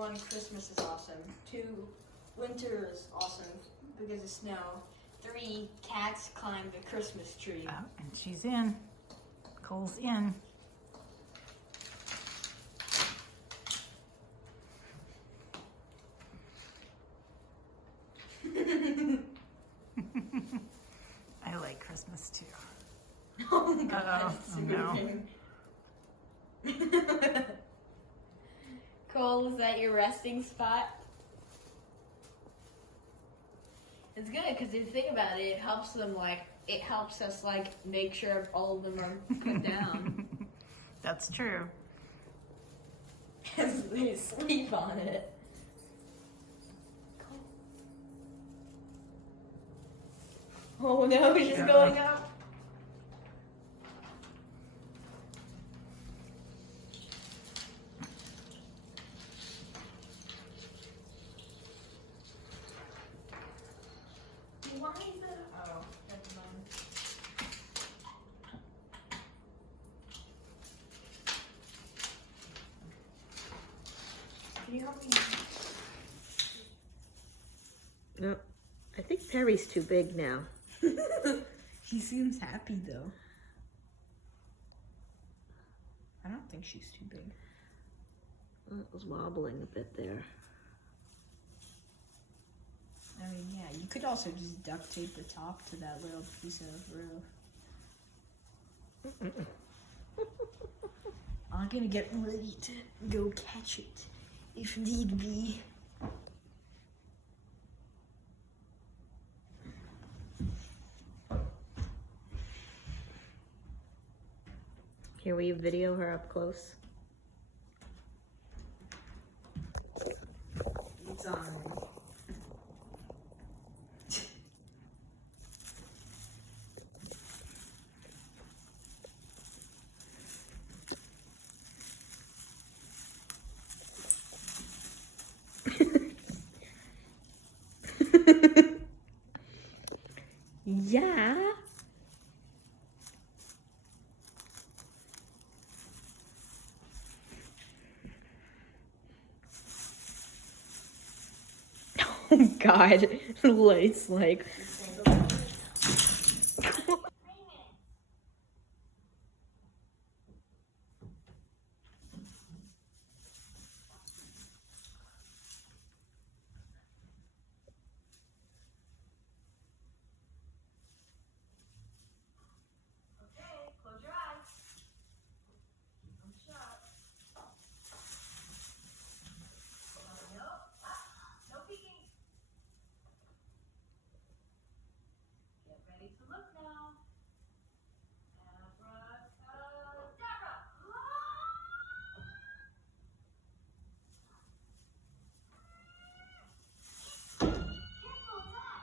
1, Christmas is awesome. 2, winter is awesome because of snow. 3, cats climb the Christmas tree. Oh, and she's in. Cole's in. I like Christmas too. Oh my God, Oh no. Cole, is that your resting spot? It's good because if you think about it, it helps us make sure all of them are put down. That's true. Because they sleep on it. Oh no, she's Yeah. going up. Why is it? Oh, never mind. Can you help me? No, I think Perry's too big now. He seems happy though. I don't think she's too big. It was wobbling a bit there. I mean, yeah, you could also just duct tape the top to that little piece of roof. I'm gonna get ready to go catch it, if need be. Here, will you video her up close? It's on. Yeah. Oh God, it's like. Okay, close your eyes. Keep them shut. No peeking. Get ready to look now. Abracadabra. Careful, Dad.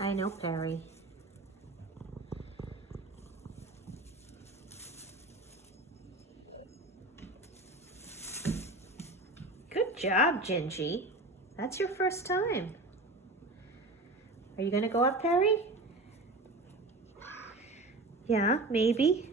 I know, Perry. Good job, Gingy. That's your first time. Are you gonna go up, Perry? Yeah, maybe.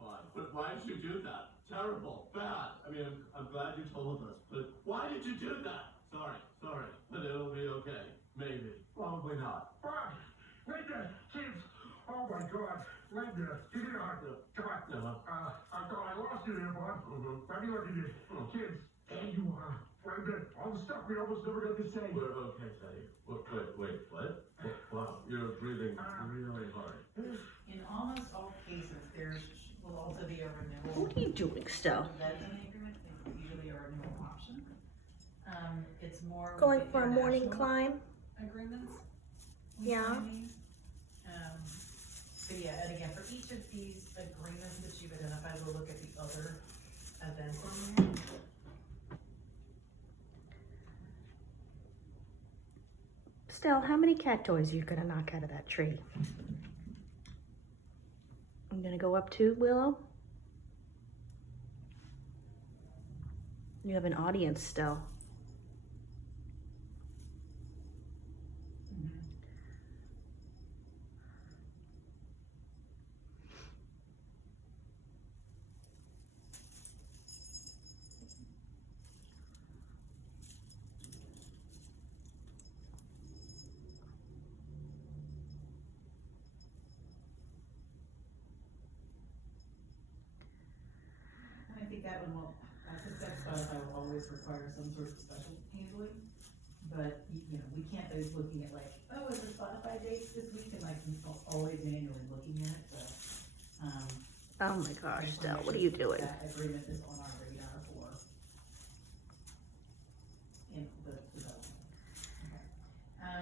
fine. But why did you do that? Terrible. Bad. I mean, I'm glad you told us, but why did you do that? Sorry. But it'll be okay. Maybe. Probably not. Linda, kids! Oh my God, Linda, get it on. Come on. I thought I lost you there, Bob. Let me look at you. Kids, there you are. Linda, all the stuff we almost never got to say. We're okay, Teddy. Wait, what? Wow, you're breathing really hard. In almost all cases, there will also be a renewal. What are you doing, Stell? That's an agreement, it's usually a renewal option. It's more. with Going the for a morning international climb? Agreements. we Yeah. sign these. But yeah, and again, for each of these agreements that you've identified, we'll look at the other events in there. Stell, how many cat toys are you gonna knock out of that tree? I'm gonna go up too, Willow? You have an audience, Stell. And I think that one will, I suspect Spotify will always require some sort of special handling. But, you know, we can't be looking at like, oh, is the Spotify date this week? And like, always manually looking at it, so. Oh my gosh, just Stell, wanna what are make you sure doing? That agreement is on our radar for in the development. Okay.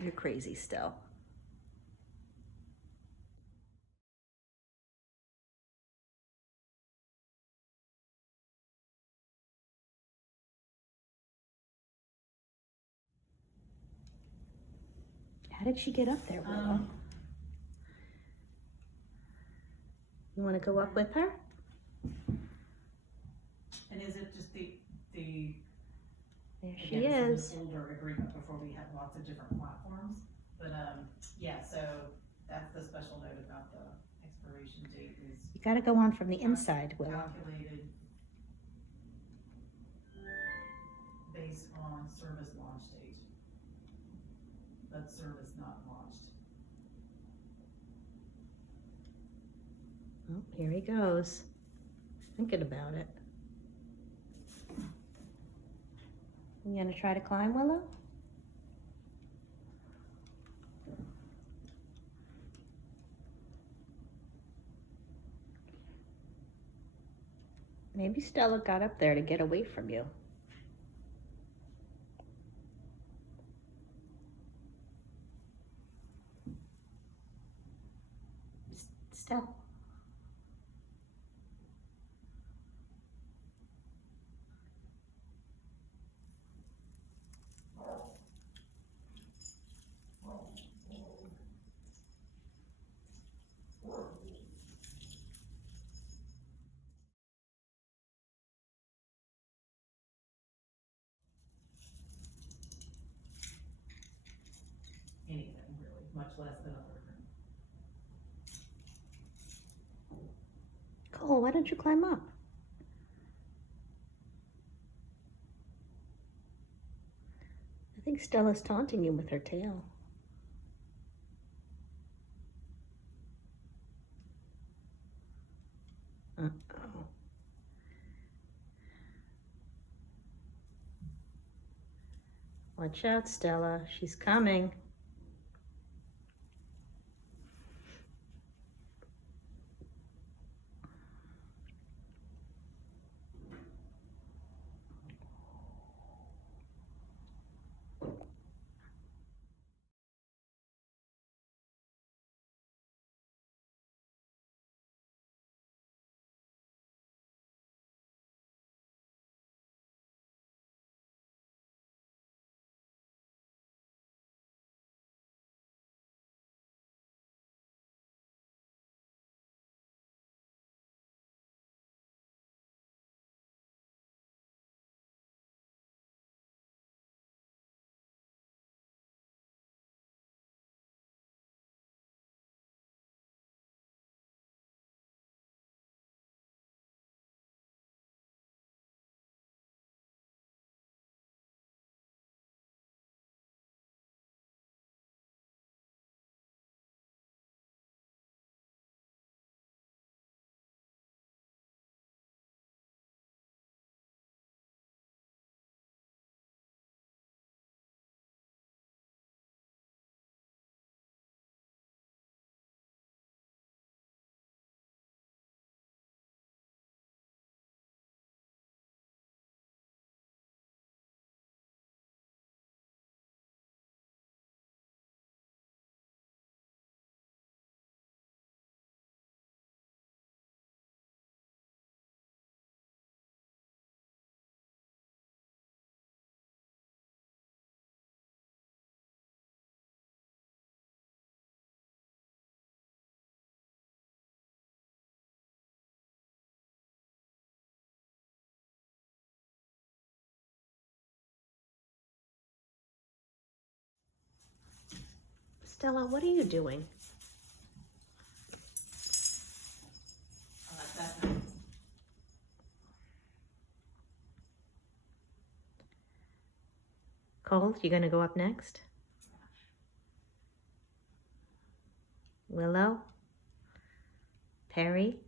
You're crazy, Stell. How did she get up there, Willow? You wanna go up with her? And is it just the, There she again, this is. an older agreement before we had lots of different platforms, but, yeah, so that's the special note about the expiration date is You gotta go on from the inside, Willow. calculated based on service launch date, but service not launched. Oh, here he goes. Thinking about it. You gonna try to climb, Willow? Maybe Stella got up there to get away from you. Stella. Anything really, much less than other agreement. Cole, why don't you climb up? I think Stella's taunting you with her tail. Uh-oh. Watch out, Stella. She's coming. Stella, what are you doing? That's nice. Cole, you gonna go up next? Willow? Perry?